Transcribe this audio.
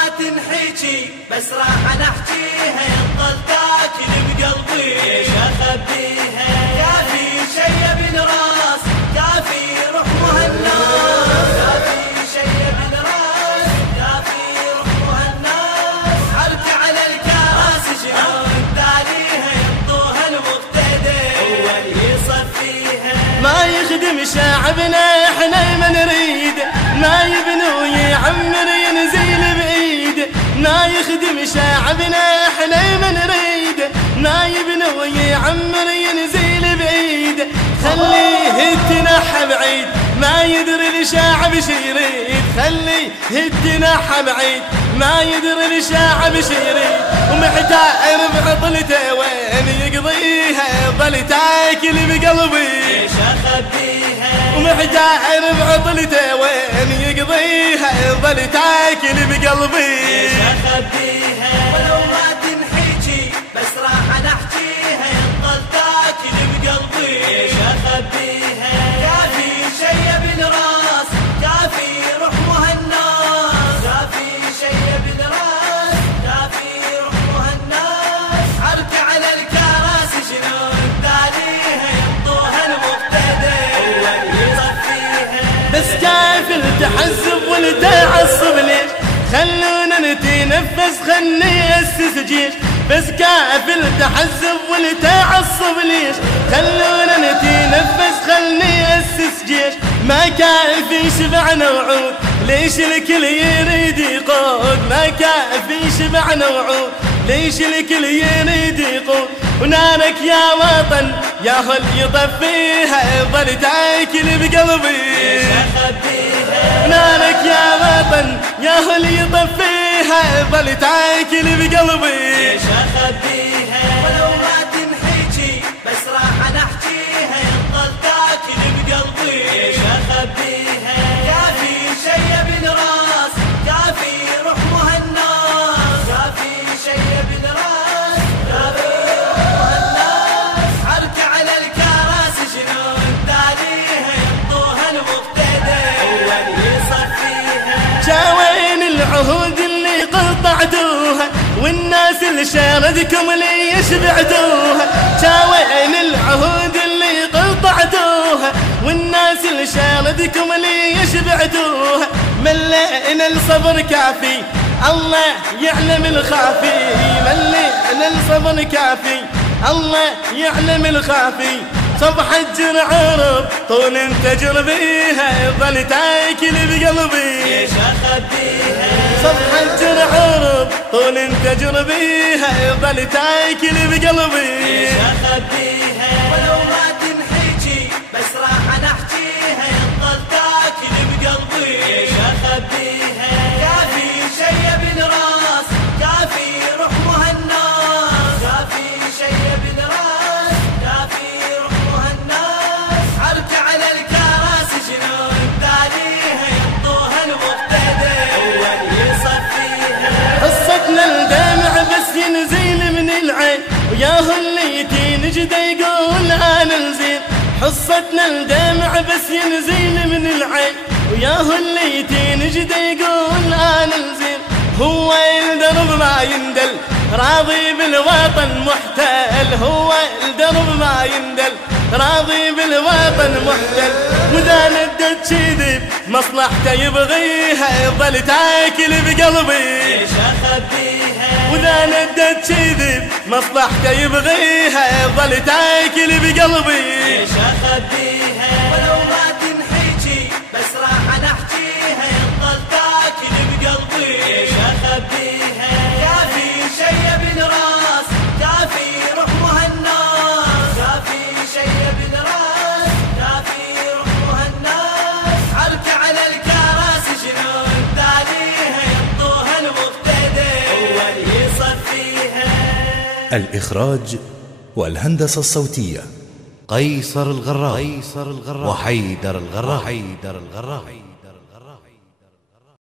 ما تنحكي بس راح نحكيها يضل تاكل بقلبي ليش اخبيها كافي شي راس كافي روح وهالناس كافي شي راس كافي روح وهالناس حرك على الكاس شلون تاليها ينطوها المقتدى هو اللي يصفيها ما يخدم شعبنا احنا ما نريد ما يبني ويعمر ينزل بايده ما يخدم شعبنا احنا ما نريد ما يبني ويعمر ينزل بايده خليه يتنحى بعيد ما يدري الشعب شيريد خليه يتنحى بعيد ما يدري الشعب شيريد ومحتار بعطلته وين يقضيها ظل تاكل بقلبي ليش اخبيها ومحتار بعطلته وين يقضيها ظل تاكل بقلبي ليش اخبيها ولو ما تنحكي بس راح نحكيها يضل تاكل بقلبي ليش اخبيها كافي شي راس كافي روح وهالناس كافي شي راس كافي روح وهالناس حرك على الكراس شلون تاليها ينطوها المقتدى هو اللي يصفيها بس كيف التحزب والتعصب ليش خلونا نتنفس خلني أسس جيش بس كيف التحزب والتعصب ليش خلونا نتنفس خلني أسس جيش ما كيف يشبعنا وعود ليش الكل يريد يقود ما كيف يشبعنا وعود ليش الكل يريد يقود ونارك يا وطن يا هل يطفيها ظل تاكل بقلبي ليش اخبيها نارك يا وطن يا هل يطفيها ظل تاكل بقلبي ليش اخبيها ولو ما تنحكي بس راح نحكيها يضل تاكل بقلبي ليش اخبيها كافي شي راس كافي روح وهالناس كافي شي راس كافي روح وهالناس حرك على الكراس شلون تاليها ينطوها المقتدى هو اللي يصفيها شاوين العهود اللي قطعتوها والناس اللي شاردكم اللي يشبعتوها شاوين العهود اللي قطعتوها والناس اللي شاردكم اللي يشبعتوها ملينا الصبر كافي الله يعلم الخافي ملينا الصبر كافي الله يعلم الخافي صبح الجرعرب طول انتجر بيها ظل تاكل بقلبي ليش اخبيها صبح الجرعرب طول انتجر بيها ظل تاكل بقلبي ليش اخبيها ولو ما تنحكي بس راح نحكيها يضل تاكل بقلبي ليش اخبيها كافي شي راس كافي روح وهالناس كافي شي راس كافي روح وهالناس حرك على الكراس شلون تاليها ينطوها المقتدى هو اللي يصفيها قصتنا الدمع بس ينزل من العين وياهو اللي تنجد يقول انا نزيل حصتنا الدمع بس ينزل من العين وياهو اللي تنجد يقول انا نزيل هو الدرب ما يندل راضي بالوطن محتل هو الدرب ما يندل راضي بالوطن محتل وذا ندت كذب مصلحته يبغيها يظل تاكل بقلبي ليش اخبيها وذا ندت كذب مصلحته يبغيها يظل تاكل بقلبي ليش اخبيها ولو ما تنحكي بس راح نحكيها يضل تاكل بقلبي ليش اخبيها كافي شي راس كافي روح وهالناس كافي شي راس كافي روح وهالناس حرك على الكراس شلون تاليها ينطوها المقتدى هو اللي يصفيها الإخراج والهندسة الصوتية قيصر الغراء وحيدر الغراء